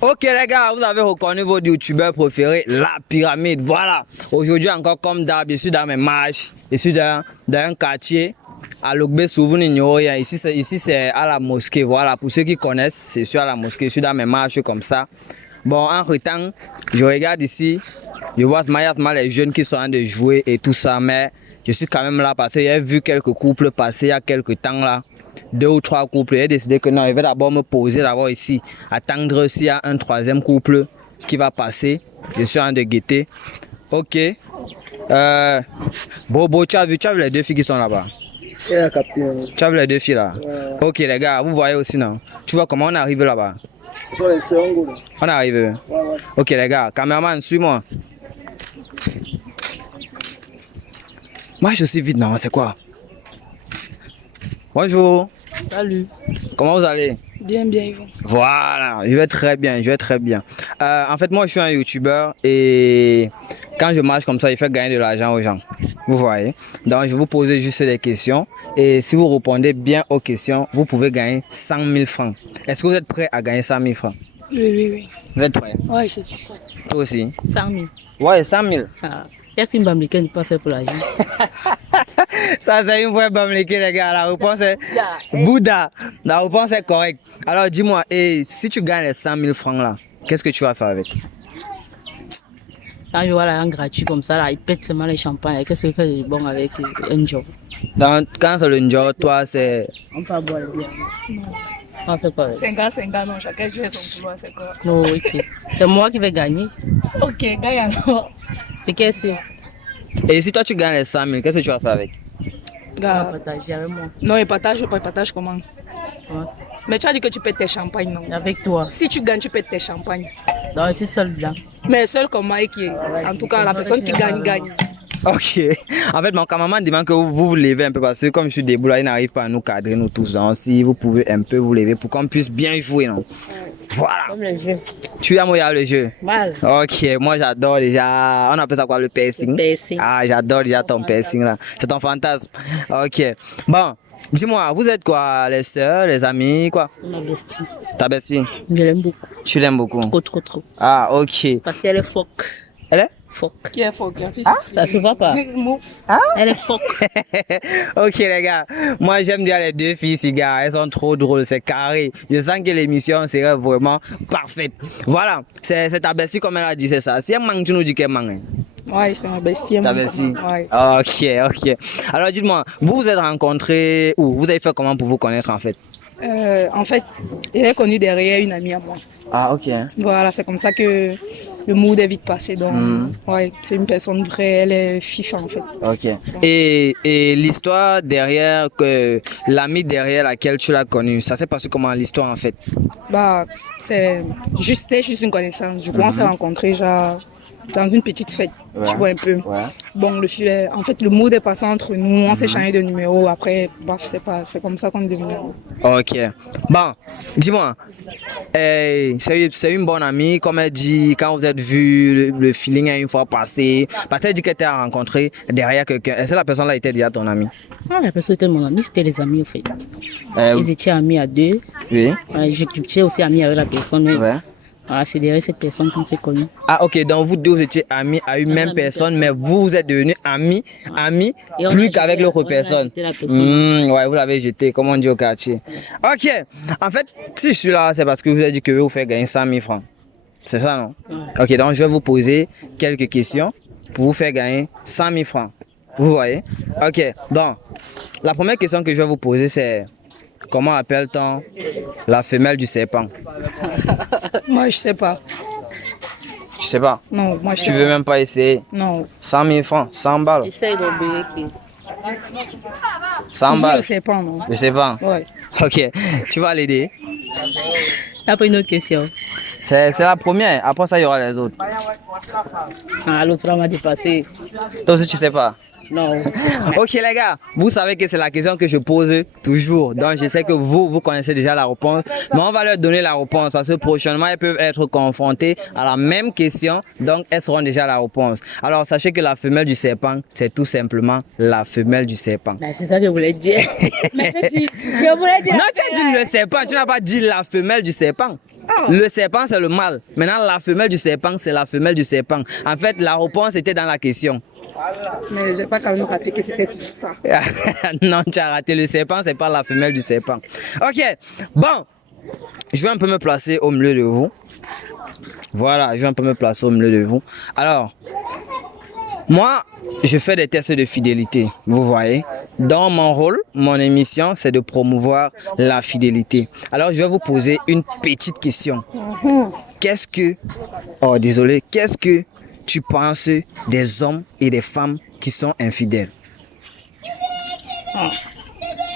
Ok les gars, vous avez reconnu votre youtubeur préféré, La Pyramide. Voilà. Aujourd'hui encore comme d'hab, je suis dans mes marches. Je suis dans un quartier à Logbe Souvenir. Ici c'est à la mosquée. Voilà, pour ceux qui connaissent, c'est sur la mosquée. Je suis dans mes marches comme ça. Bon, en retant, je regarde ici. Je vois les jeunes qui sont en train de jouer et tout ça. Mais je suis quand même là parce que j'ai vu quelques couples passer il y a quelques temps là. 2 ou 3 couples, j'ai décidé que non, je vais d'abord me poser d'abord ici, attendre s'il y a un troisième couple qui va passer. Je suis en train de guetter. Ok. Bobo, tu as vu les deux filles qui sont là-bas? Tu as vu les deux filles là? Ouais. Ok les gars, vous voyez aussi non? Tu vois comment on arrive là-bas? On arrive. Ouais. Ok les gars, caméraman, suis-moi. Moi je suis vite, non, c'est quoi? Bonjour. Salut. Comment vous allez? Bien, Yvon. Voilà, je vais très bien, en fait, moi, je suis un youtubeur et quand je marche comme ça, il fait gagner de l'argent aux gens. Vous voyez? Donc, je vais vous poser juste des questions et si vous répondez bien aux questions, vous pouvez gagner 100 000 francs. Est-ce que vous êtes prêt à gagner 100 000 francs? Oui. Vous êtes prêt? Oui, c'est fait. Toi aussi? 100 000. Ouais, 100 000. Ah. Qu'est-ce qu'une bamblique n'est pas fait pour l'argent? Ça, c'est une vraie bamblique, les gars. La réponse est Bouddha. La réponse est correcte. Alors, dis-moi, et si tu gagnes les 100 000 francs là, qu'est-ce que tu vas faire avec? Quand je vois l'argent gratuit comme ça, là, il pète seulement les champagnes. Qu'est-ce qu'il fait de bon avec un job? Quand c'est le job, toi, c'est... On peut boire le bien. Non. On fait quoi? 50-50, non, chacun joue son couloir, c'est quoi? Non, ok. C'est moi qui vais gagner. Ok, gagne alors. C'est qu'est-ce que Et si toi tu gagnes les 100 000, qu'est-ce que tu vas faire avec? Gars, partager avec moi. non, il partage pas, il partage comment? Comment ça? Mais tu as dit que tu pètes tes champagnes, non? Avec toi. Si tu gagnes, tu pètes tes champagnes. Non, je suis seul dedans. Mais seul comme moi, qui est. En tout cas, la personne qui gagne, gagne. Ok. En fait, mon caméraman demande que vous levez un peu parce que comme je suis debout là, il n'arrive pas à nous cadrer, nous tous. Donc, si vous pouvez un peu vous lever pour qu'on puisse bien jouer, non? Voilà. Comme le jeu. Tu aimes regarder le jeu? Mal. Ok, moi j'adore déjà. On appelle ça quoi, le piercing? Le piercing. Ah, j'adore déjà ton piercing là. C'est ton fantasme. Ok. Bon, dis-moi, vous êtes quoi? Les sœurs, les amis, quoi? Ma bestie. Ta bestie? Je l'aime beaucoup. Tu l'aimes beaucoup? Trop. Ah, ok. Parce qu'elle est phoque. Elle est? Phoque. Qui est faux, qui est fils? Ça se voit pas. Ah? Elle est phoque. Ok les gars, moi j'aime bien les deux filles, ces gars, elles sont trop drôles, c'est carré. Je sens que l'émission serait vraiment parfaite. Voilà, c'est ta bestie comme elle a dit, c'est ça. Si elle manque, tu nous dis qu'elle manque. Ouais, c'est ma bestie. Ta bestie? Ouais. Ok. Alors dites-moi, vous vous êtes rencontrés où? Vous avez fait comment pour vous connaître en fait? En fait, j'ai connu derrière une amie à moi. Ah ok. Voilà, c'est comme ça que le mood est vite passé. Donc, ouais, c'est une personne vraie, elle est fifa en fait. Ok. Et l'histoire derrière, que l'amie derrière laquelle tu l'as connue, ça s'est passé comment l'histoire en fait? Bah, c'était juste une connaissance. Je commence à rencontrer genre dans une petite fête, Ouais. tu vois un peu. Ouais. Bon, en fait, le mood est passé entre nous, on s'est changé de numéro. Après, bah, c'est comme ça qu'on est devenu. Ok. Bon, dis-moi, c'est une bonne amie, comme elle dit, quand vous êtes vu, le feeling a une fois passé, parce qu'elle dit qu'elle t'a rencontré derrière quelqu'un. Est-ce que la personne là était déjà ton amie? Ah, la personne était mon ami, c'était les amis au fait. Euh, Ils étaient amis à deux. Oui. Ouais, j'étais aussi ami avec la personne. Mais Ouais. voilà, c'est derrière cette personne qu'on s'est connus. Ah ok, donc vous deux vous étiez amis à une même personne, mais vous êtes devenus amis Et on plus a qu'avec jeté- l'autre on a personne. jeté la personne. Ouais, vous l'avez jeté, comme on dit au quartier. Ok, en fait, si je suis là, c'est parce que vous avez dit que vous faites gagner 100 000 francs. C'est ça, non? Ouais. Ok, donc je vais vous poser quelques questions pour vous faire gagner 100 000 francs. Vous voyez? Ok, donc, la première question que je vais vous poser, c'est comment appelle-t-on la femelle du serpent? Moi, je sais pas. Je sais pas. Non, moi, je sais Tu pas. veux même pas essayer? Non. 100 000 francs, 100 balles. Essaye d'obéir. 100 Je balles. le sais pas, non. Je sais pas. Ouais. Ok, tu vas l'aider. Après une autre question. C'est la première, après ça il y aura les autres. Ah, l'autre là m'a dépassé. Toi aussi tu sais pas. Non. Ok les gars, vous savez que c'est la question que je pose toujours. Donc je sais que vous connaissez déjà la réponse. Mais on va leur donner la réponse parce que prochainement elles peuvent être confrontées à la même question. Donc elles sauront déjà la réponse. Alors sachez que la femelle du serpent, c'est tout simplement la femelle du serpent. Ben, c'est ça que je voulais dire. Mais je voulais dire. Non, tu as dit le serpent, tu n'as pas dit la femelle du serpent. Le serpent, c'est le mâle. Maintenant, la femelle du serpent, c'est la femelle du serpent. En fait, la réponse était dans la question. Mais je n'ai pas quand même raté que c'était tout ça. Non, tu as raté. Le serpent, c'est pas la femelle du serpent. Ok, bon. Je vais un peu me placer au milieu de vous. Voilà, je vais un peu me placer au milieu de vous. Alors, moi, je fais des tests de fidélité, vous voyez. Dans mon rôle, mon émission, c'est de promouvoir la fidélité. Alors, je vais vous poser une petite question. Qu'est-ce que tu penses des hommes et des femmes qui sont infidèles?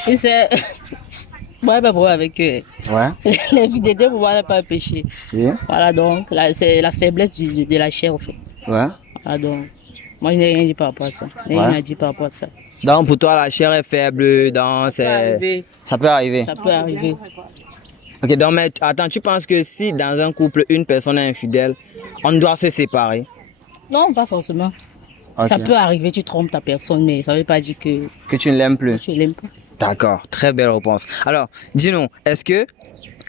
Et c'est... Moi, pas problème avec eux. Ouais. L'infidélité, pour moi, n'est pas un péché. Oui. Voilà, donc, là, c'est la faiblesse de la chair, en fait. Ouais. Voilà, donc, moi, je n'ai rien dit par rapport à ça. Je n'ai rien dit par rapport à ça. Donc, pour toi, la chair est faible, donc c'est... Ça peut arriver. Ça peut arriver. Ok, donc, mais attends, tu penses que si dans un couple, une personne est infidèle, on doit se séparer? Non, pas forcément. Ok. Ça peut arriver, tu trompes ta personne, mais ça ne veut pas dire que Que tu ne l'aimes plus? tu l'aimes pas. D'accord, très belle réponse. Alors, dis-nous,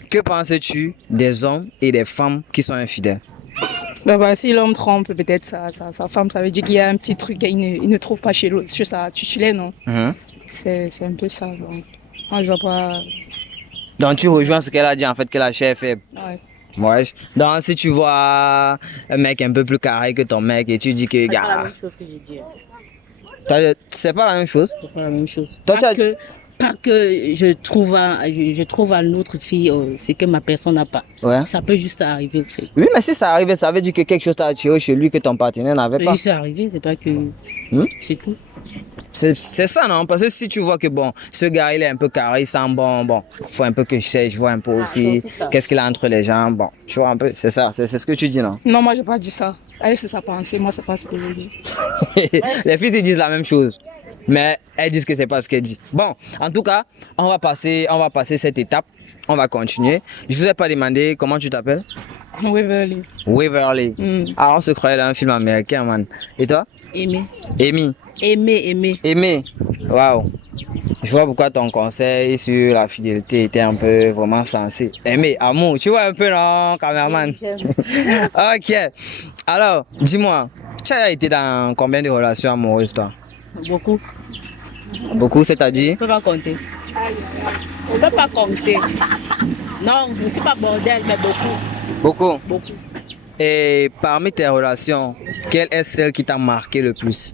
que penses-tu des hommes et des femmes qui sont infidèles? Bah, si l'homme trompe peut-être sa femme, ça veut dire qu'il y a un petit truc qu'il ne trouve pas chez l'autre, chez sa tutelle, non? C'est un peu ça. Donc, moi, je vois pas. Donc, tu rejoins ce qu'elle a dit, en fait, que la chair est faible. Ouais. Ouais. Donc, si tu vois un mec un peu plus carré que ton mec et tu dis que, C'est pas la gars, même chose que j'ai dit. c'est pas la même chose? C'est pas la même chose. Toi, Pas que je trouve une autre fille, c'est que ma personne n'a pas. Ouais. Ça peut juste arriver, au fait. Oui, mais si ça arrive, ça veut dire que quelque chose t'a attiré chez lui que ton partenaire n'avait C'est pas. juste arrivé, c'est pas que... C'est tout. C'est ça, non? Parce que si tu vois que, bon, ce gars, il est un peu carré, il sent bon, faut un peu que je vois un peu aussi c'est ça. qu'est-ce qu'il a entre les jambes, bon, tu vois un peu, c'est ça, c'est ce que tu dis, non? Non, moi, j'ai pas dit ça. Elle, c'est sa pensée. Moi, c'est pas ce que je dis. Les filles, ils disent la même chose, mais elles disent que c'est pas ce qu'elles disent. Bon, en tout cas, on va passer cette étape, on va continuer. Je vous ai pas demandé comment tu t'appelles? Waverly. Waverly. Ah, on se croyait dans un film américain, man. Et toi? Aimer. Amy. Aimer. Waouh. Je vois pourquoi ton conseil sur la fidélité était un peu vraiment sensé. Aimer, amour, tu vois un peu, non, caméraman? Ok. Alors, dis-moi, tu as été dans combien de relations amoureuses, toi? Beaucoup. Beaucoup, c'est-à-dire? Je peux pas compter. On peut pas compter. Non, je ne suis pas bordel, mais beaucoup. Beaucoup. Et parmi tes relations, quelle est celle qui t'a marqué le plus?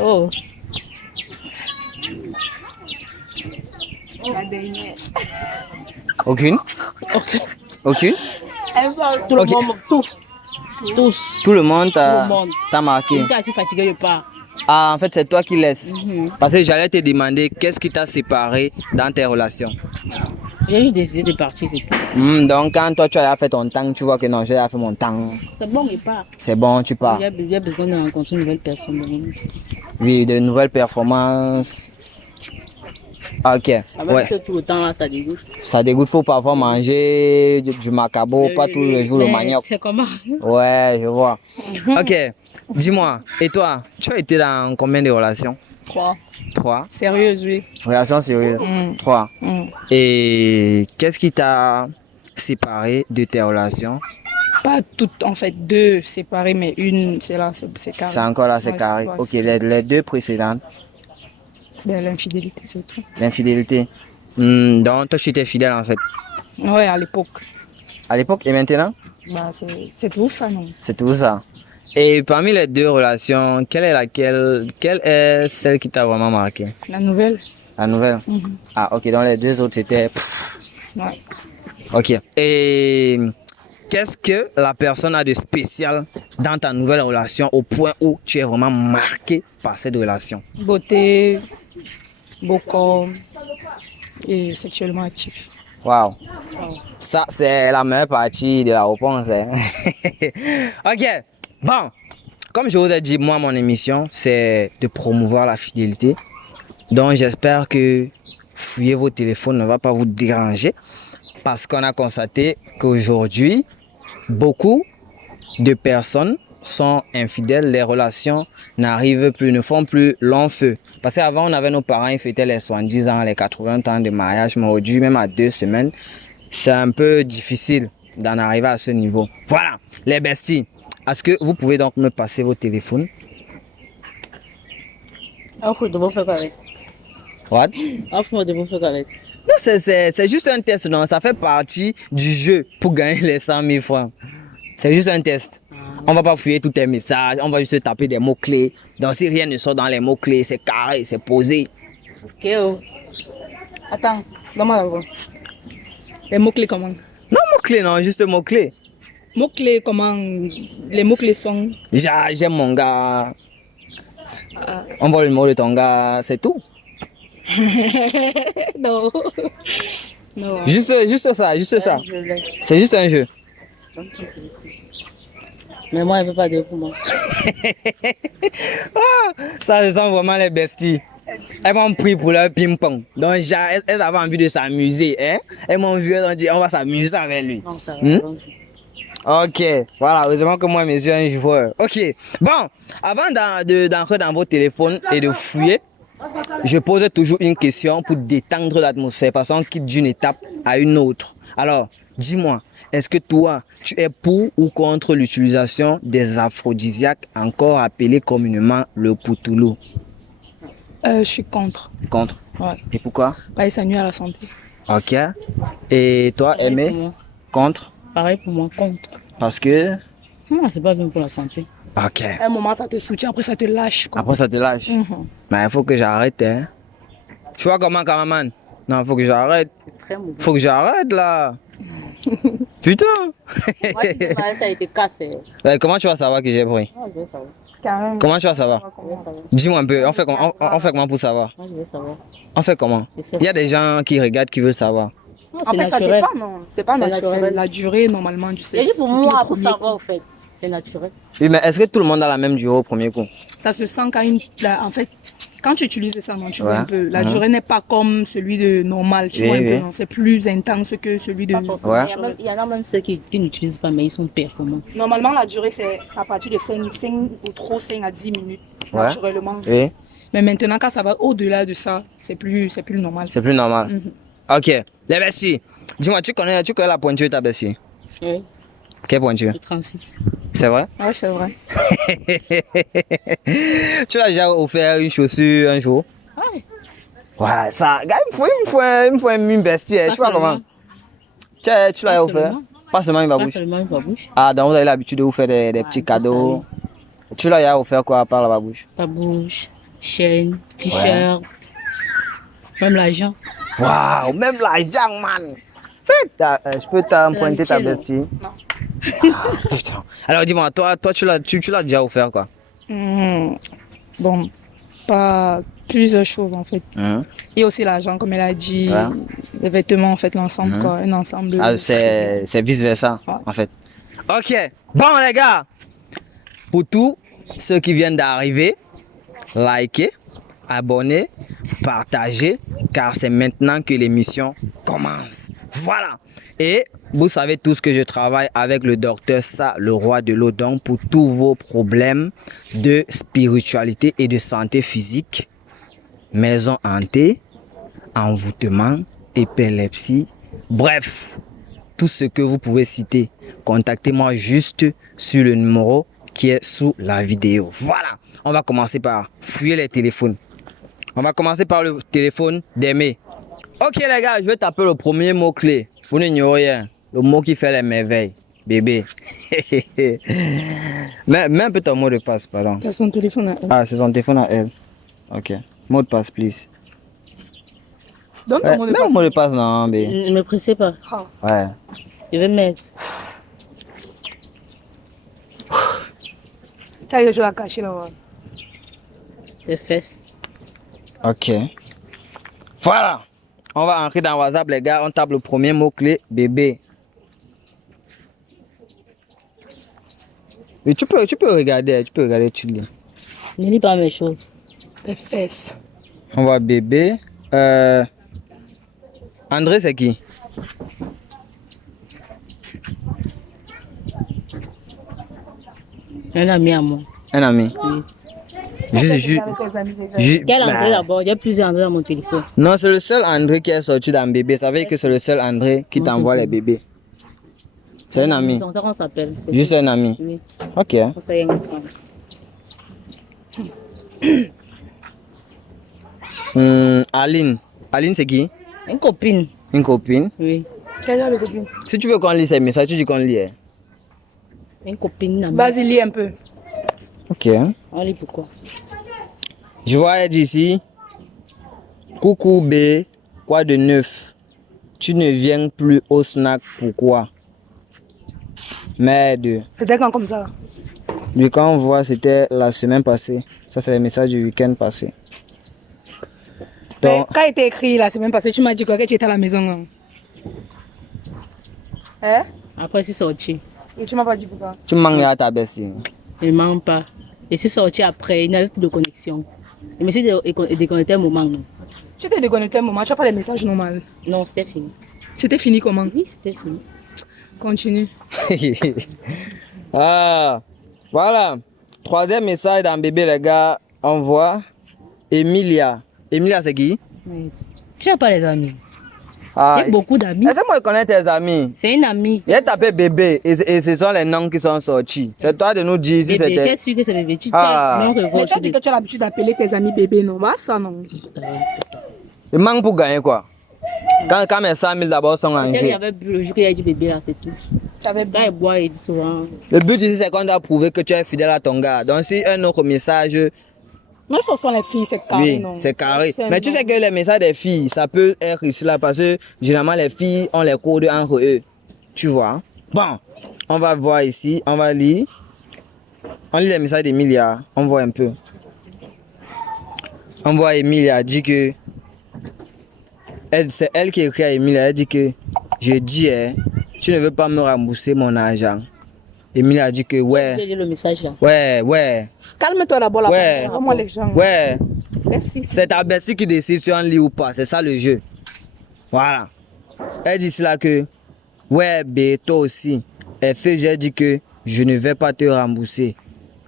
Oh. La dernière. Aucune? Aucune? Tout le Ok. monde, tous. Tout le monde Tout le monde. t'a marqué? Jusqu'à assez fatigué, je pars. Ah, en fait, c'est toi qui laisses. Parce que j'allais te demander qu'est-ce qui t'a séparé dans tes relations. J'ai juste décidé de partir, c'est tout. Donc, quand toi tu as fait ton temps, tu vois que non, j'ai fait mon temps. C'est bon, je pars. C'est bon, tu pars. J'ai besoin de rencontrer une nouvelle personne. Oui, de nouvelles performances. Ok, Ça va ouais. tout le temps, là, ça dégoûte. Ça dégoûte, faut parfois manger du macabo, pas tous les jours le Mais manioc. C'est comment? Ouais, je vois. Ok, dis-moi, et toi, tu as été dans combien de relations? 3. 3. Sérieuse, oui. Relations sérieuses? 3. Et qu'est-ce qui t'a séparé de tes relations? Pas toutes, en fait, 2 séparées, mais une, c'est là, c'est carré. C'est encore là, c'est Ouais, carré. ouais, Ok, c'est- les 2 précédentes, Ben, l'infidélité, c'est tout. l'infidélité. Donc, toi, tu étais fidèle en fait. Ouais, à l'époque. À l'époque et maintenant, Bah, c'est tout ça, non? c'est tout ça. Et parmi les 2 relations, quelle est celle qui t'a vraiment marqué? La nouvelle? La nouvelle? Ah, ok, donc les 2 autres, c'était... Ouais. Ok. Et qu'est-ce que la personne a de spécial dans ta nouvelle relation au point où tu es vraiment marqué par cette relation? Beauté, beau corps et sexuellement actif. Waouh. Ça, c'est la meilleure partie de la réponse. Hein. Ok. Bon. comme je vous ai dit, moi, mon émission, c'est de promouvoir la fidélité. Donc, j'espère que fouiller vos téléphones ne va pas vous déranger parce qu'on a constaté qu'aujourd'hui, beaucoup de personnes sont infidèles, les relations n'arrivent plus, ne font plus long feu. Parce qu'avant, on avait nos parents, ils fêtaient les 70 ans, les 80 ans de mariage, mais aujourd'hui, même à 2 semaines, c'est un peu difficile d'en arriver à ce niveau. Voilà, les besties. Est-ce que vous pouvez donc me passer vos téléphones? Offre de vous faire avec. What? Offre de vous faire avec. Non, c'est juste un test, non? Ça fait partie du jeu pour gagner les 100 000 francs. C'est juste un test. On va pas fouiller tous tes messages, on va juste taper des mots-clés. Donc si rien ne sort dans les mots-clés, c'est carré, c'est posé. Ok, oh. Attends, donne-moi la voix. Les mots-clés comment? Non, mots-clés, non, juste mots-clés. Mots-clés comment? Les mots-clés sont... J'aime mon gars. On voit le mot de ton gars, c'est tout. Non. Non. Juste ça, juste ça. Je laisse. C'est juste un jeu. Mais moi, elle ne veut pas de pour moi. Ça, ce sont vraiment les besties. Elles m'ont pris pour leur ping-pong. Donc, elles avaient envie de s'amuser. Hein? Elles m'ont vu, elles ont dit, on va s'amuser avec lui. Non, ça va. Ok, voilà, heureusement que moi, mes yeux, un joueur. Ok, bon, avant d'entrer dans vos téléphones et de fouiller, je pose toujours une question pour détendre l'atmosphère parce qu'on quitte d'une étape à une autre. Alors, dis-moi, est-ce que toi, tu es pour ou contre l'utilisation des aphrodisiaques, encore appelés communément le poutoulou? Je suis contre. Contre. Ouais. Et pourquoi? Bah, ça nuit à la santé. Ok. Et toi, Pareil pour Aimé? moi. Contre? Pareil pour moi, contre. Parce que... Non, c'est pas bien pour la santé. Ok. À un moment, ça te soutient, après ça te lâche. Quoi. Après, ça te lâche. Mais il faut que j'arrête, hein. Tu vois comment, cameraman? Non, il faut que j'arrête. C'est très mauvais. Faut que j'arrête, là. Putain. Moi, si le mariage, ça a été cassé. Comment tu vas savoir que j'ai pris? Moi, je vais savoir. Carrément. Comment tu vas savoir? Je vais savoir. Dis-moi un peu, on fait comment pour savoir? Moi, je vais savoir. On fait comment? Je sais. Il y a des gens qui regardent, qui veulent savoir. Non, En c'est fait, ça naturel. dépend, non. C'est pas C'est naturel. naturel. La durée, normalement, du C'est sexe. juste pour depuis moi, le pour premier savoir, coup. au fait. C'est naturel. Oui, mais est-ce que tout le monde a la même durée au premier coup? Ça se sent quand en fait, quand tu utilises ça, non, tu vois Ouais. un peu. La durée n'est pas comme celui de normal, tu vois un peu. oui. Non. C'est plus intense que celui de... Pas forcément. Ouais. Il y en a même ceux qui n'utilisent pas, mais ils sont performants. Normalement, la durée, c'est à partir de 5 ou trop 5 à 10 minutes, Ouais. naturellement. Oui, Mais maintenant, quand ça va au-delà de ça, c'est plus normal. c'est plus normal. Mhm. Ok, les besties. Dis-moi, tu connais la pointure de ta bestie? Oui, Quelle pointure? le 36. C'est vrai? Ouais, c'est vrai. Tu l'as déjà offert une chaussure un jour? Ouais. Ouais, ça, gars, il me faut une bestie. Pas Tu vois comment? seulement. Tu l'as Pas offert? seulement. Pas seulement une Pas babouche. seulement une babouche. Ah, donc vous avez l'habitude de vous faire des petits pas cadeaux. Tu l'as déjà offert quoi à part la babouche? Babouche, chaîne, t-shirt, même l'argent. Waouh, même l'argent, man! Je peux t'emprunter ta l'amitié, là. bestie? Ah, putain. Alors dis-moi, toi tu l'as déjà offert quoi? Bon, pas plusieurs choses en fait. Hein? Et aussi l'argent, comme elle a dit, Ouais. les vêtements, en fait, l'ensemble, quoi. Un ensemble de... Ah, c'est vice versa Ouais. en fait. Ok, bon les gars, pour tous ceux qui viennent d'arriver, likez, abonnez, partagez, car c'est maintenant que l'émission commence. Voilà. Et vous savez tous que je travaille avec le docteur Sa, le roi de l'eau, donc pour tous vos problèmes de spiritualité et de santé physique, maison hantée, envoûtement, épilepsie, bref, tout ce que vous pouvez citer. Contactez-moi juste sur le numéro qui est sous la vidéo. Voilà, on va commencer par fouiller les téléphones. On va commencer par le téléphone d'Aimé. Ok les gars, je vais taper le premier mot-clé. Vous n'ignorez rien. Le mot qui fait les merveilles. Bébé. Mets un peu ton mot de passe, pardon. T'as son téléphone à elle. Ah, c'est son téléphone à elle. Ok. Mot de passe, please. Donne ton mot de Mets passe. un mot de passe, non, bébé. Ne me pressez pas. Ah. Ouais. Je vais mettre. T'as les choses à cacher là-bas. Tes fesses. Ok. Voilà. On va entrer dans WhatsApp, les gars. On tape le premier mot-clé, bébé. Mais tu peux regarder, tu lis. Ne lis pas mes choses. Tes fesses. On voit bébé. André, c'est qui? Un ami à moi. Un ami. Oui. Quel André d'abord? J'ai plusieurs André dans mon téléphone. Non, c'est le seul André qui est sorti dans bébé. Ça veut dire que c'est le seul André qui t'envoie les bébés. C'est un ami. C'est comment ça s'appelle? Juste un ami. Oui. Ok. On fait un ensemble. Aline. Aline, c'est qui? Une copine. Une copine. Oui. Quel genre de copine? Si tu veux qu'on lise ces messages, tu dis qu'on lit. Hein. Une copine. Vas-y, lis un peu. Ok. On lit pourquoi? Je vois elle d'ici. Coucou B, quoi de neuf? Tu ne viens plus au snack, pourquoi? Merde. C'était quand comme ça? Lui, quand on voit, c'était la semaine passée. Ça, c'est le message du week-end passé. Donc, Quand il t'a écrit la semaine passée, tu m'as dit quoi que tu étais à la maison. Hein? Après, c'est sorti. Et tu m'as pas dit pourquoi? tu manques à ta baisse. Il ne ment pas. Et c'est sorti après. Il n'avait plus de connexion. Je me suis déconnecté un moment. Non, Tu t'es déconnecté un moment, tu n'as pas les messages normaux. non, c'était fini. C'était fini comment? Oui, c'était fini. Continue. Ah, voilà. Troisième message dans bébé, les gars. On voit Emilia. Emilia, c'est qui? Oui. Tu n'as pas les amis. Ah, J'ai beaucoup d'amis. est-ce que moi je connais tes amis? C'est une amie. Il a tapé bébé et ce sont les noms qui sont sortis. C'est toi de nous dire si Bébé, tu c'était. es sûr que c'est bébé. Tu Ah. même Mais revoir tu as dit que tu as l'habitude d'appeler tes amis bébés, non? Bah, ça non. Il manque pour gagner quoi? Quand mes 100 000 d'abord sont en Il y jeu. avait bu le jour qu'il a dit bébé là, c'est tout. Tu avais Quand il boit, il dit souvent. Le but ici, c'est qu'on doit prouver que tu es fidèle à ton gars. Donc, si un autre message, Non, ce sont les filles, c'est carré, oui, non? c'est carré. C'est Mais tu non. sais que les messages des filles, ça peut être ici là parce que généralement les filles ont les codes entre eux. Tu vois? Bon, on va voir ici, on va lire. On lit les messages d'Emilia, on voit un peu. On voit Emilia dit que. C'est elle qui écrit à Emilia, elle dit que je dis, hein, tu ne veux pas me rembourser mon argent. Emilia dit que ouais. J'ai lu le message là. Ouais. Calme-toi d'abord là. Ouais. Vraiment les gens. Ouais. Merci. C'est ta bestie qui décide si on lit ou pas. C'est ça le jeu. Voilà. Elle dit cela que, ouais, bé, toi aussi. Elle fait, j'ai dit que je ne vais pas te rembourser.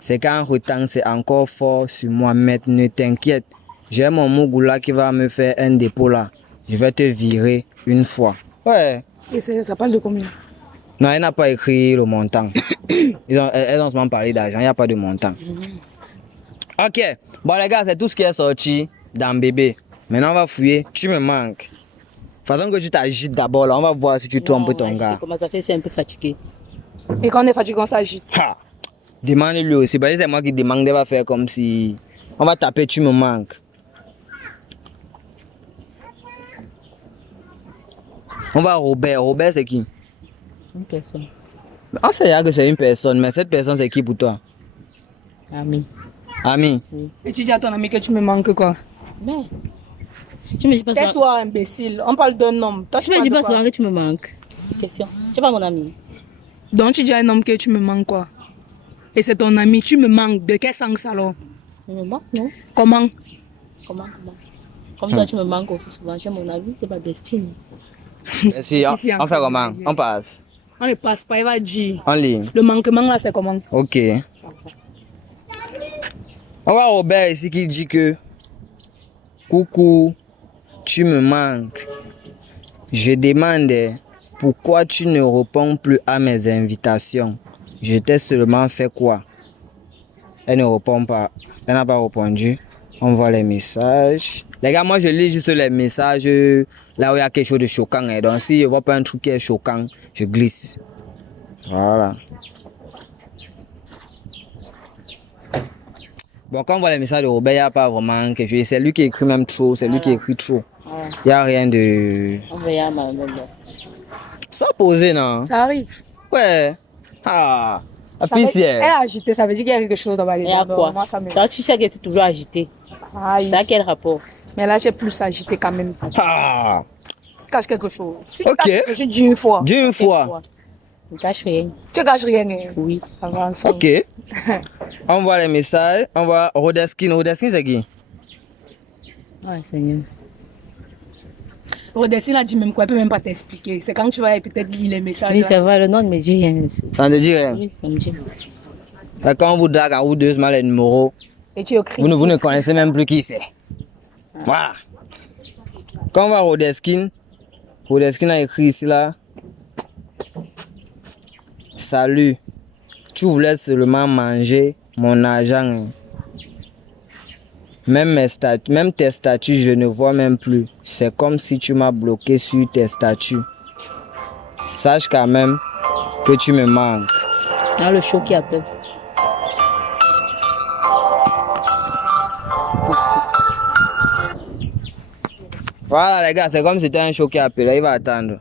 C'est qu'en retard, c'est encore fort sur moi. Maintenant, ne t'inquiète. J'ai mon Mougoula qui va me faire un dépôt là. Je vais te virer une fois. Ouais. Et ça parle de combien? Non, elle n'a pas écrit le montant. Elles ont seulement parlé d'argent, il n'y a pas de montant. Ok, bon les gars, c'est tout ce qui est sorti dans bébé. Maintenant, on va fouiller. Tu me manques. Façon que tu t'agites d'abord là, on va voir si tu trompes ton gars. Comment ça fait, c'est un peu fatigué. Et quand on est fatigué, on s'agite. Ha! Demande-lui aussi. Parce que c'est moi qui demande, elle va faire comme si. On va taper, tu me manques. On va Robert. Robert, c'est qui? Une personne. On sait que c'est une personne, mais cette personne, c'est qui pour toi? Ami. Ami. Et tu dis à ton ami que tu me manques quoi? Mais. Tu me dis pas souvent. Tais-toi, imbécile. On parle d'un homme. Toi, Tu me parles dis de pas quoi? souvent que tu me manques. Question. Tu es pas mon ami. Donc tu dis à un homme que tu me manques quoi? Et c'est ton ami, tu me manques. De quel sens alors? Tu me manques, non? Comment? Comment? Comme toi, tu me manques aussi souvent. Tu es mon ami, tu es ma destinée. Si, Ici, on fait encore. comment? On passe. On ne passe pas, il va dire. En ligne. Le manquement là, c'est comment? Ok. On voit Robert ici qui dit que coucou, tu me manques. Je demande pourquoi tu ne réponds plus à mes invitations. Je t'ai seulement fait quoi? Elle ne répond pas. Elle n'a pas répondu. On voit les messages. Les gars, moi je lis juste les messages là où il y a quelque chose de choquant. Donc si je vois pas un truc qui est choquant, je glisse. Voilà. Bon, quand on voit les messages de Robert, il n'y a pas vraiment quelque chose. C'est lui qui écrit même trop, c'est lui qui écrit trop. Ouais. Il n'y a rien de... On va y aller, maman. Sois posé, non? Ça arrive. Ouais. Ah. La Ça veut- fille, Elle a agité, ça veut dire qu'il y a quelque chose dans Et à quoi? Moi, ça me... Toi, tu sais que tu es toujours agité. Aïe. Ça a quel rapport? Mais là, j'ai plus agité quand même. Ah. Cache quelque chose. Si tu Ok. caches quelque chose, dis une fois. Dis une fois. ne cache rien. Tu caches rien. Hein? Oui. Avance. Ok. On voit les messages. On voit Rodeskin. Rodeskin, c'est qui? Ouais, Seigneur. Rodestin a dit même quoi, elle peut même pas t'expliquer. C'est quand tu vas peut-être lire les messages. Oui, là. c'est vrai, le nom ne me dit rien. Ça ne dit rien. Oui, ça me dit rien. Quand on vous drague à vous deux, les numéros, Et tu écris. vous ne connaissez même plus qui c'est. Voilà. Quand on voit Rodeskin, Rodeskin a écrit ici là. Salut. Tu voulais seulement manger mon argent. Hein. Même tes statuts, je ne vois même plus. C'est comme si tu m'as bloqué sur tes statuts. Sache quand même que tu me manques. Ah, le show qui appelle. Voilà les gars, c'est comme si c'était un show qui appelait, il va attendre.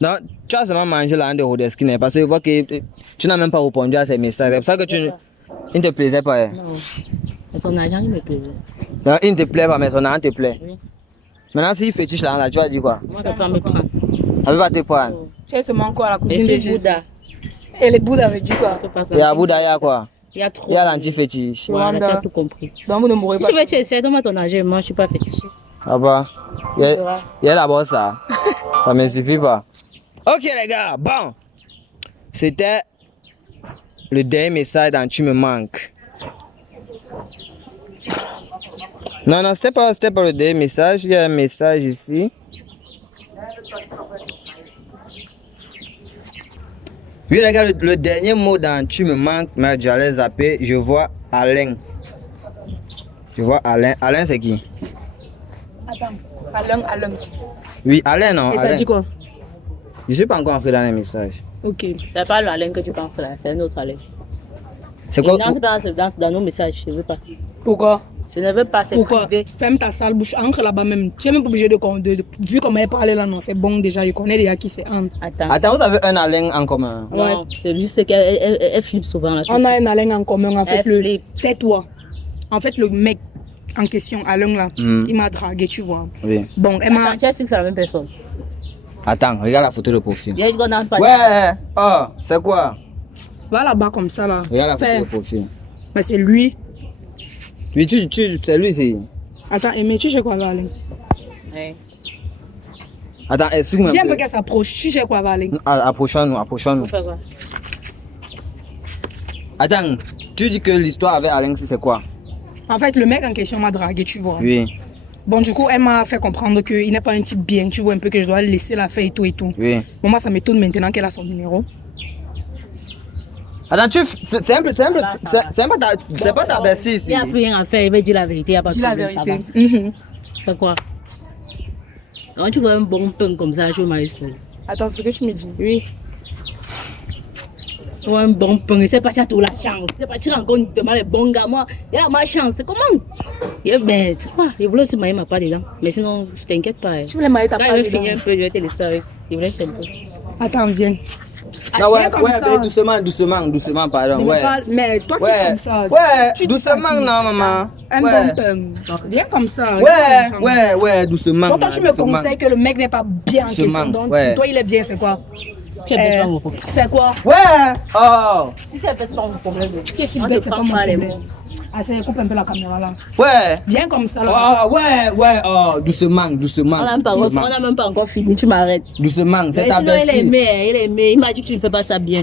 Donc, tu as seulement mangé la de Rodeskin parce que je vois que tu n'as même pas répondu à ses messages. C'est pour ça que il ne te plaisait pas. Hein. Non, mais son argent, il me plaisait. Non, il ne te plaît pas, mais son argent te plaît. Oui. Maintenant, s'il fétiche là, tu vas dire quoi? Moi, ça peut me prendre. Elle va te prendre. Tu sais seulement quoi, la Et cousine de c'est Jésus. Bouddha. Et les Bouddha veut dire quoi? Je peux pas Et à ça. Bouddha, il y a quoi? Il y a trop. Il y a l'anti-fétiche. Voilà, tu as tout compris. Donc vous ne mourrez Si pas. tu veux, tu essaies, donne-moi ton argent. Moi, je suis pas fétiche. Ah bah, il y a d'abord ça. Ça ne me suffit pas. Ok les gars, bon. C'était le dernier message dans Tu me manques. Non, c'était pas le dernier message. Il y a un message ici. Oui les gars, le dernier mot dans Tu me manques, mais j'allais zapper. Je vois Alain. Je vois Alain. Alain c'est qui? Attends. Alain. Oui, Alain non. Et ça Alain. dit quoi? Je ne suis pas encore entré dans les messages. Ok. C'est pas l'Alain que tu penses là, c'est un autre Alain. C'est quoi? Non, c'est pas dans nos messages, je ne veux pas. Pourquoi? Je ne veux pas, c'est Pourquoi? privé. Ferme ta sale bouche, entre là-bas même. Tu n'es même pas obligé de vu comment elle parlait là, non, c'est bon déjà. Je connais déjà qui c'est entre. Attends. Attends, vous avez un Alain en commun? Non, c'est juste qu'elle flippe souvent là. On a un Alain en commun en fait. Elle flippe. Tais-toi. En fait, le mec en question, Alain là, il m'a dragué, tu vois. Oui. Bon, elle m'a. Attends, tu sais que c'est la même personne. Attends, regarde la photo de profil. Viens, je connais pas. Ouais! Oh, c'est quoi? Va là-bas comme ça là. Regarde la photo Fais. de profil. Mais c'est lui. Oui, c'est lui, c'est. Attends, mais tu sais quoi, Alain? Ouais. Attends, explique-moi. Dis un peu qu'elle s'approche. Tu sais quoi, Alain? Approchons-nous. On fait quoi? Attends, tu dis que l'histoire avec Alain, c'est quoi? En fait, le mec en question m'a dragué, tu vois. Oui, Bon, du coup, elle m'a fait comprendre qu'il n'est pas un type bien, tu vois, un peu que je dois laisser la faire et tout et tout. oui. Bon, moi, ça m'étonne maintenant qu'elle a son numéro. Attends, c'est pas ta bestie Il n'y ici. a plus rien à faire, il veut dire la vérité. Il y a pas de Dis la problème, ça vérité. va. Mhm. C'est quoi? Quand tu vois un bon pain comme ça, je m'arrête. Attends, c'est ce que tu me dis. Oui. Ou un bon pain, c'est pas tu as toute la chance. C'est pas tu rencontres demain les bons gars. Moi, il y a ma chance. C'est comment? Ben, tu vois, il voulait aussi marier ma part dedans. Mais sinon, je t'inquiète pas. Tu voulais marier ta Quand part il veut dedans. finir un peu, je vais te laisser avec. Il voulait un peu. Attends, viens. Ah ouais, Viens comme ouais, ça. doucement, pardon. Ne me Ouais. parle- Mais toi, tu es Ouais, comme ça. ouais, Tu dis doucement, ça, non, maman. Un Ouais. bon pain. Viens comme ça. Ouais, doucement. Pourtant, tu me doucement. conseilles que le mec n'est pas bien en question. Doucement, Donc, ouais. pour toi, il est bien, c'est quoi? Tu es bête, pas mon problème. C'est quoi? Ouais, oh, Si tu es bête, c'est pas mon problème. Si je suis On bête, te c'est pas prend mon pas les problème. mots. Ah, c'est coupe un peu la caméra là. ouais. Viens comme ça là. Oh, ouais, oh, doucement. On n'a même pas encore fini, tu m'arrêtes. Doucement, c'est ta Non, il est bestie. aimé, il m'a dit que tu ne fais pas ça bien.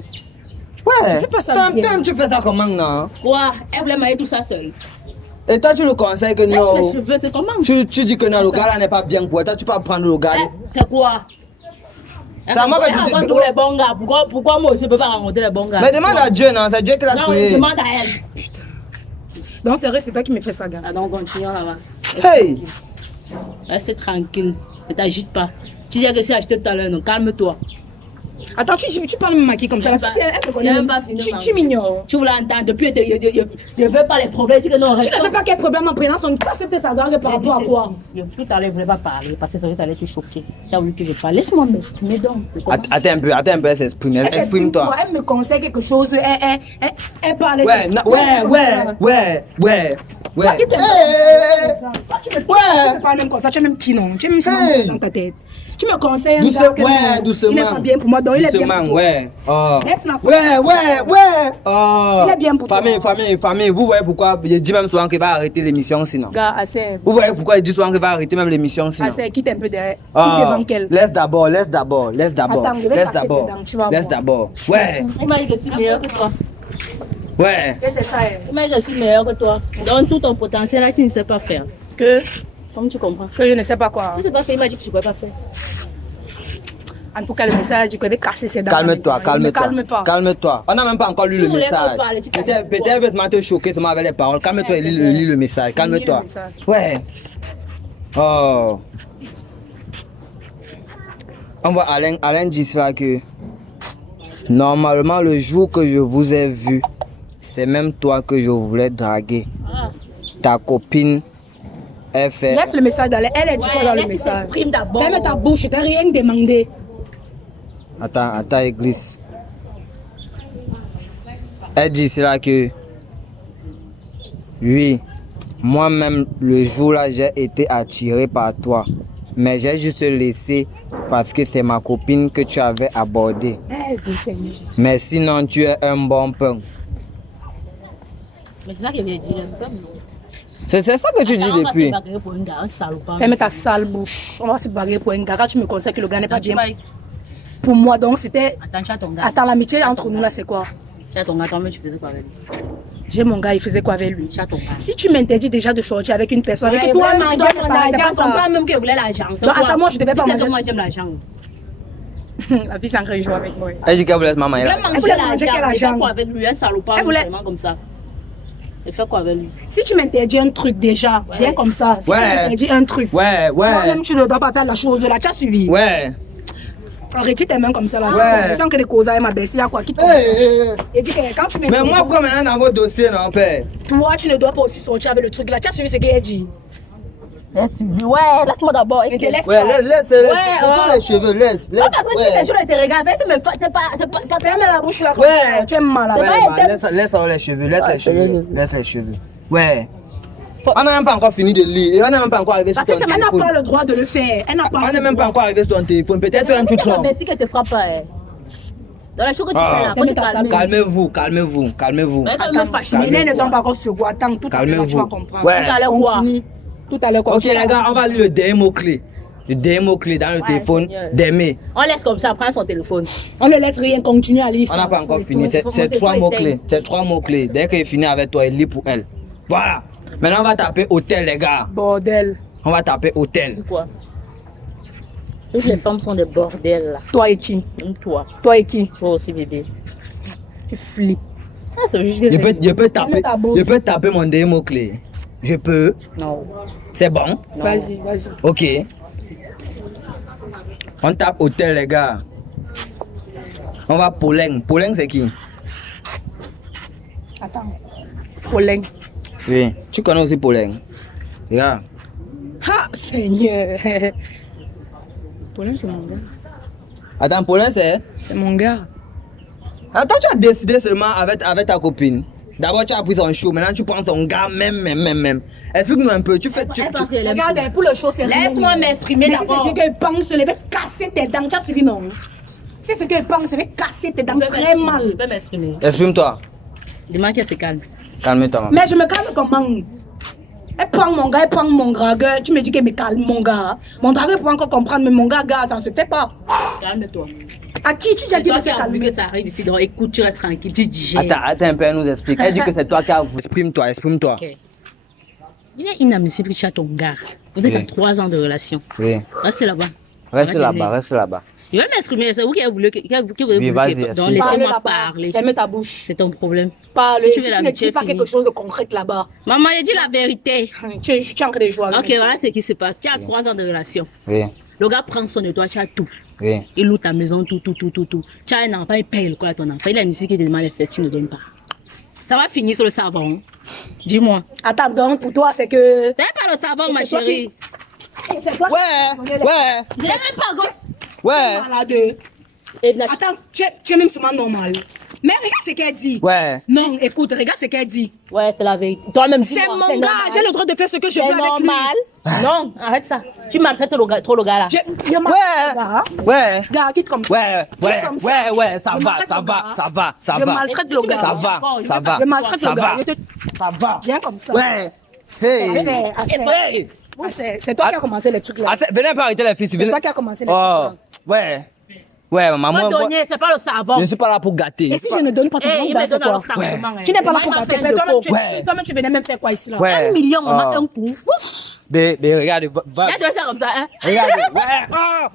Ouais, Fais pas ça Tom, bien. tu fais ça comment, non? Quoi? Elle voulait marier tout ça seule. Et toi, tu le conseilles que Les non. cheveux, c'est comment? Tu dis que non, le gars là n'est pas bien pour toi. Tu peux prendre le gars. C'est quoi? C'est à moi que tu dis- rencontre tous les bons gars. Pourquoi moi aussi je ne peux pas rencontrer les bons gars? Mais demande à Dieu, non? C'est Dieu qui l'a Non, créé. demande à elle. Donc, c'est vrai, c'est toi qui me fais ça, gars. Ah, donc continuons là-bas. Hey! Reste tranquille. Ne t'agite pas. Tu disais que c'est acheté tout à l'heure, non? Calme-toi. Attends, tu parles même maquille comme ça. La J'ai fille, pas- elle me j'ai connaît. même pas fini, Tu maman. m'ignores. Tu voulais entendre depuis, je ne veux pas les problèmes. Tu dis que non, Tu ne fais pas quel problème en prenant son. Tu acceptes sa drague par rapport à quoi? Tout à l'heure, je ne voulais pas parler parce que ça allait te choquer. Tu as voulu que je parle. Laisse-moi m'exprimer donc. C'est comment? Attends un peu, elle s'exprime. Elle s'exprime Exprime-toi. quoi? Elle me conseille quelque chose. Elle parle. Ouais, ouais. Toi qui te Hey! Tu Ouais! parles même comme ça. Tu es même qui non? Tu es même Hey! dans ta tête. Tu me conseilles un Doucement, gars que ouais, non, doucement. il n'est pas bien pour moi, donc il est bien Doucement, pour toi. ouais. Oh. Laisse-la. Ouais. Oh. Il est bien pour toi. Famille, vous voyez pourquoi il dit même souvent qu'il va arrêter l'émission sinon. Gars, assez. Vous voyez pourquoi il dit souvent qu'il va arrêter même l'émission sinon. Assez, quitte un peu derrière. Quitte Ah, devant qu'elle. laisse d'abord. Attends, je vais casser tes dents, tu vas Laisse voir. d'abord. Ouais, Il m'a dit que je suis meilleur que toi. ouais. Que c'est ça. Il m'a dit que je suis meilleur que toi. Donne tout ton potentiel là, tu ne sais pas faire. Que Comme tu comprends. Que je ne sais pas quoi. Tu ne sais pas faire, il m'a dit que tu ne pouvais pas faire. En tout cas, le message a dit qu'il avait cassé ses dents. Calme-toi. Calme-toi. On n'a même pas encore lu Tu le voulais message. pas parler, tu Peut-être veut te choquer seulement avec les paroles. Calme-toi et lis le message. Calme-toi. Ouais. Oh. On voit Alain dit cela que normalement le jour que je vous ai vu, c'est même toi que je voulais draguer. Ah. Ta copine, elle fait. Laisse le message d'aller. Elle a dit quoi dans le laisse message? t'exprimer d'abord. Ferme ta bouche, je t'ai rien demandé. Attends, église. Elle dit cela que oui, moi-même le jour-là j'ai été attiré par toi, mais j'ai juste laissé parce que c'est ma copine que tu avais abordée. Mais sinon tu es un bon pain. Mais c'est ça qu'il vient de dire. C'est ça que tu dis depuis. Ferme ta sale bouche. On va se bagarrer pour un gars. Quand tu me conseilles que le gars n'est pas bien pour moi, donc c'était. Attends, tu as ton gars. Attends, l'amitié entre nous là, c'est quoi? Tu as ton gars, toi-même, tu faisais quoi avec lui? J'ai mon gars, il faisait quoi avec lui? Tu as ton gars. Si tu m'interdis déjà de sortir avec une personne, avec Ouais, toi-même, vraiment, tu dois j'aime préparer, c'est pas l'argent, ça. même que je voulais l'argent. C'est Donc, quoi? attends, moi, je devais pas Tu sais manger. que moi, j'aime l'argent. La fille s'en joue avec moi. Elle dit qu'elle voulait se maman. Elle là. voulait Elle voulait manger manger quel l'argent. Elle fait argent? quoi avec lui? Un salopard, Elle voulait- vraiment comme ça. Elle fait quoi avec lui? Si tu m'interdis un truc déjà, viens comme ça. Si Ouais. tu m'interdis un truc, Ouais. toi-même, tu ne dois pas faire la chose là. Tu as suivi. Ouais. Retire tes mains comme ça là. Ouais. Sans que les causes aient ma baisse, il y a quoi qui te. Et dis que quand tu Mais m'interdis. moi, comme un dans votre dossier, non, père. Toi, tu ne dois pas aussi sortir avec le truc là. Tu as suivi ce qu'il a dit. Ouais, laisse-moi d'abord. Ne te laisse Ouais, pas. laisse, ce sont les cheveux, laisse. Ah, parce que tu sais, je te regarde, c'est pas. Ferme la bouche là comme Ouais. ça. Tu es malade. C'est vrai. Laisse les cheveux, laisse les cheveux. Ouais. Faut- On n'a même pas encore fini de lire. On n'a même pas encore arrivé sur Parce ton qu'elle n'a téléphone. pas le droit de le faire. Elle n'a pas. On n'est même pas encore arrivé sur ton téléphone. Peut-être un truc là. Merci que te frappe pas. Dans la chose que tu Ah. fais là, faut te calmer. Calmez-vous. Ouais, Attends, me fâche. mes mains ne sont pas encore sur quoi. Attends, tout à l'heure, tu vas Calmez-vous. comprendre. Ouais. Tout à l'heure, quoi? Continue. Tout à l'heure, Ok continue. les gars, on va lire le dernier mot-clé. Le dernier mot-clé dans le téléphone Seigneur. d'aimer. On laisse comme ça, prends son téléphone. On ne laisse rien continuer à lire. On n'a pas encore fini. C'est faut c'est monter, trois faut mots-clés. éteindre. C'est trois mots-clés. Dès qu'il finit avec toi, il lit pour elle. Voilà. Maintenant, on va taper hôtel, les gars. Bordel. On va taper hôtel. Quoi? Toutes les femmes sont des bordels là. Toi et qui? Même toi. Toi et qui? Toi aussi, bébé. Tu flippes. Ah, c'est juste que Je peux ta taper mon dernier mot-clé. Je peux. Non. C'est bon. Non. Vas-y. Ok. On tape hôtel, les gars. On va Poleng. Poleng, c'est qui? Attends. Poleng. Oui. Tu connais aussi Poleng? Regarde. Ah, Seigneur. Poleng, c'est mon gars. Attends, Poleng, c'est? C'est mon gars. Attends, tu as décidé seulement avec ta copine. D'abord, tu as pris son show. Maintenant, tu prends ton gars même. Explique-nous un peu. Tu fais. Elle pense qu'elle aime tout. Regarde, pour le show, c'est rien. Laisse-moi m'exprimer Mais si d'abord. c'est quelqu'un qui pense, je vais casser tes dents. Tu as suivi, non? Si c'est quelqu'un qui pense, je vais casser tes dents très mal. Je peux m'exprimer. Exprime-toi. Dis-moi qu'elle se calme. Calme-toi, maman. Mais je me calme comment? Elle prend mon gars, elle prend mon dragueur. Tu me dis qu'elle me calme, mon gars. Mon dragueur peut encore comprendre, mais mon gars, ça ne se fait pas. Calme-toi. À qui tu as C'est dit toi de se qui as voulu calmer? que ça arrive ici. Donc écoute, tu restes tranquille, tu digères. Attends un peu, elle nous explique. Elle dit que c'est toi qui as voulu. Exprime-toi. Ok. Il est inadmissible que tu as ton gars. Vous êtes Oui. à 3 ans de relation. Oui. Restez là-bas. Reste Arrête là-bas. Je vais m'exprimer. C'est vous qui avez voulu que. Oui, vas-y, Donc explique. laissez-moi parler. Ferme ta bouche. C'est ton problème. Parle. Si Si tu veux tu ne l'amitié, dis pas fini. quelque chose de concret là-bas, Maman, j'ai dit la vérité. tu es en train de jouer avec Ok, voilà ce qui se passe. Tu as 3 ans de relation. Oui. Le gars prend soin de toi, tu as tout. Oui. Il loue ta maison, tout. Tu as un enfant, il paye le quoi à ton enfant. Il a une ici qui te demande les fesses, tu ne donnes pas. Ça va finir sur le savon. Dis-moi. Attends, donc pour toi, c'est que. T'as pas le savon, Et ma c'est toi chérie. C'est toi Ouais. Je n'ai même pas encore. Ouais. malade. Et la- Attends, tu es même sûrement normal. Mais regarde ce qu'elle dit. Ouais. Non, écoute, regarde ce qu'elle dit. Ouais, c'est la vérité. Toi-même, C'est mon gars, j'ai le droit de faire ce que je veux C'est avec lui. normal. Non, arrête ça. Tu maltraites trop le gars là. Je Ouais. maltraite le gars. Ouais. Gars, quitte comme ça. Ouais, ouais, Comme ça. ouais, ouais, ça Je va, maltraite ça le va, gars. ça va, ça Je va. maltraite le gars. Ça va, ça va. Je maltraite Ça le gars. va. Je te Ça va. viens comme ça. Ouais. Hey. Assez. Hey. C'est toi qui as commencé les trucs là. Venez pas arrêter les filles. C'est toi qui as commencé les trucs Oh, là. ouais. Ouais, maman, Pas moi, donner, c'est pas le savon. je ne suis pas là pour gâter. Et si je ne donne pas ton Eh, nom, il bah, me c'est donne quoi? alors franchement. hein. Tu n'es pas là Moi, pour il m'a gâter. fait un Toi-même, dépôt. Ouais. toi-même, tu venais même faire quoi ici là? Ouais. 1 million, on Oh. m'a un coup. Ouf. Mais regarde, va. Il y a deux ça comme ça, hein. Regarde, ouais. Oh.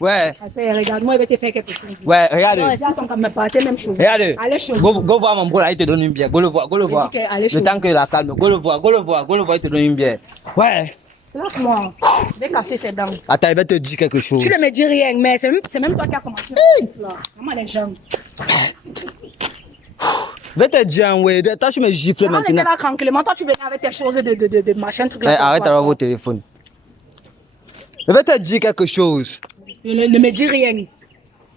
Ouais, Assez, regarde-moi, il va te faire quelque chose. ouais, regarde. Non, ils sont comme pas même chose. Regarde. Allez chez vous. Go voir mon bro là, il te donne une bière. Go le voir, go le voir. dit qu'allez chez Le temps que la calme. Go le voir, il te donne une bière. Ouais. Lâche-moi. Je vais casser ses dents. Attends, il va te dire quelque chose. Tu ne me dis rien, mais c'est même toi qui as commencé. Là. Comment les gens? Je vais te dire, ouais. Toi, tu me gifles On était maintenant. là tranquillement. Toi, tu venais avec tes choses de machin, truc là. Arrête alors vos téléphones. Je vais te dire quelque chose. Ne me dis rien.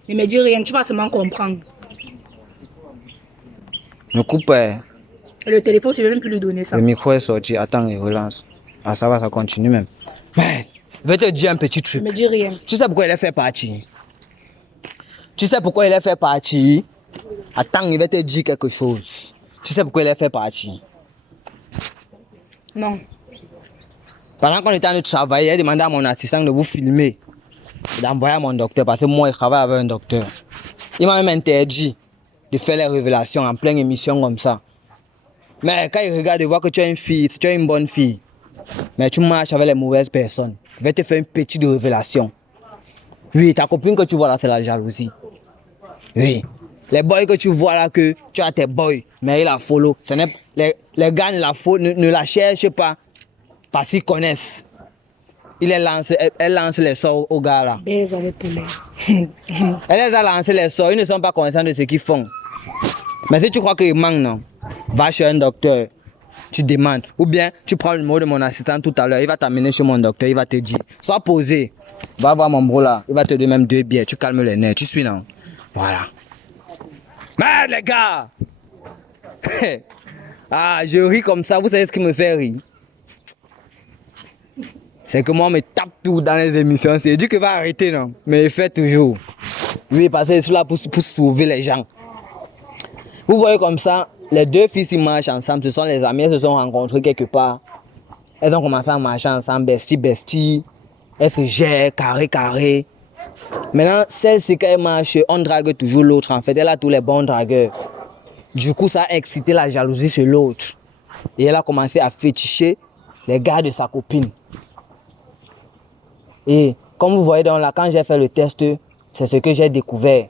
Ne me dis rien. Tu vas seulement comprendre. Ne coupe pas. Le téléphone, je ne vais même plus lui donner ça. Le micro est sorti. Attends, il relance. Ah, ça va, ça continue même. Mais, je vais te dire un petit Ne truc. me dis rien. Tu sais pourquoi il a fait partie? Tu sais pourquoi il a fait partie? Attends, il va te dire quelque chose. Tu sais pourquoi il a fait partie? Non. Pendant qu'on était en train de travailler, il a demandé à mon assistant de vous filmer. D'envoyer à mon docteur, parce que moi, je travaille avec un docteur. Il m'a même interdit de faire les révélations en pleine émission comme ça. Mais quand il regarde, il voit que tu es une fille, tu es une bonne fille. Mais tu marches avec les mauvaises personnes. Je vais te faire une petite révélation. Oui, ta copine que tu vois là, c'est la jalousie. Oui. Les boys que tu vois là, que tu as tes boys, mais il la follow. Les gars ne la cherchent pas parce qu'ils connaissent. Elle lance les sorts aux gars là. Baise avec poulet. Elle les a lancé les sorts, ils ne sont pas conscients de ce qu'ils font. Mais si tu crois qu'ils manquent, non, va chez un docteur, tu demandes. Ou bien tu prends le numéro de mon assistant tout à l'heure, il va t'amener chez mon docteur, il va te dire, sois posé, va voir mon bro là, il va te donner même 2 bières, tu calmes les nerfs, tu suis non. Voilà. Mais les gars, ah, je ris comme ça, vous savez ce qui me fait rire? C'est que moi, on me tape tout dans les émissions. C'est Dieu qui va arrêter, non? Mais il fait toujours. Oui, parce que je suis là pour sauver les gens. Vous voyez comme ça, les deux filles qui marchent ensemble, ce sont les amies, elles se sont rencontrées quelque part. Elles ont commencé à marcher ensemble, bestie. Elles se gèrent, carré. Maintenant, celle-ci, quand elle marche, on drague toujours l'autre. En fait, elle a tous les bons dragueurs. Du coup, ça a excité la jalousie sur l'autre. Et elle a commencé à féticher les gars de sa copine. Et comme vous voyez donc là, quand j'ai fait le test, c'est ce que j'ai découvert.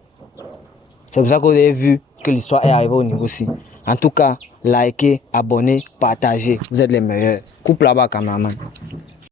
C'est pour ça que vous avez vu que l'histoire est arrivée au niveau ci. En tout cas, likez, abonnez, partagez. Vous êtes les meilleurs. Coupe là-bas, cameraman.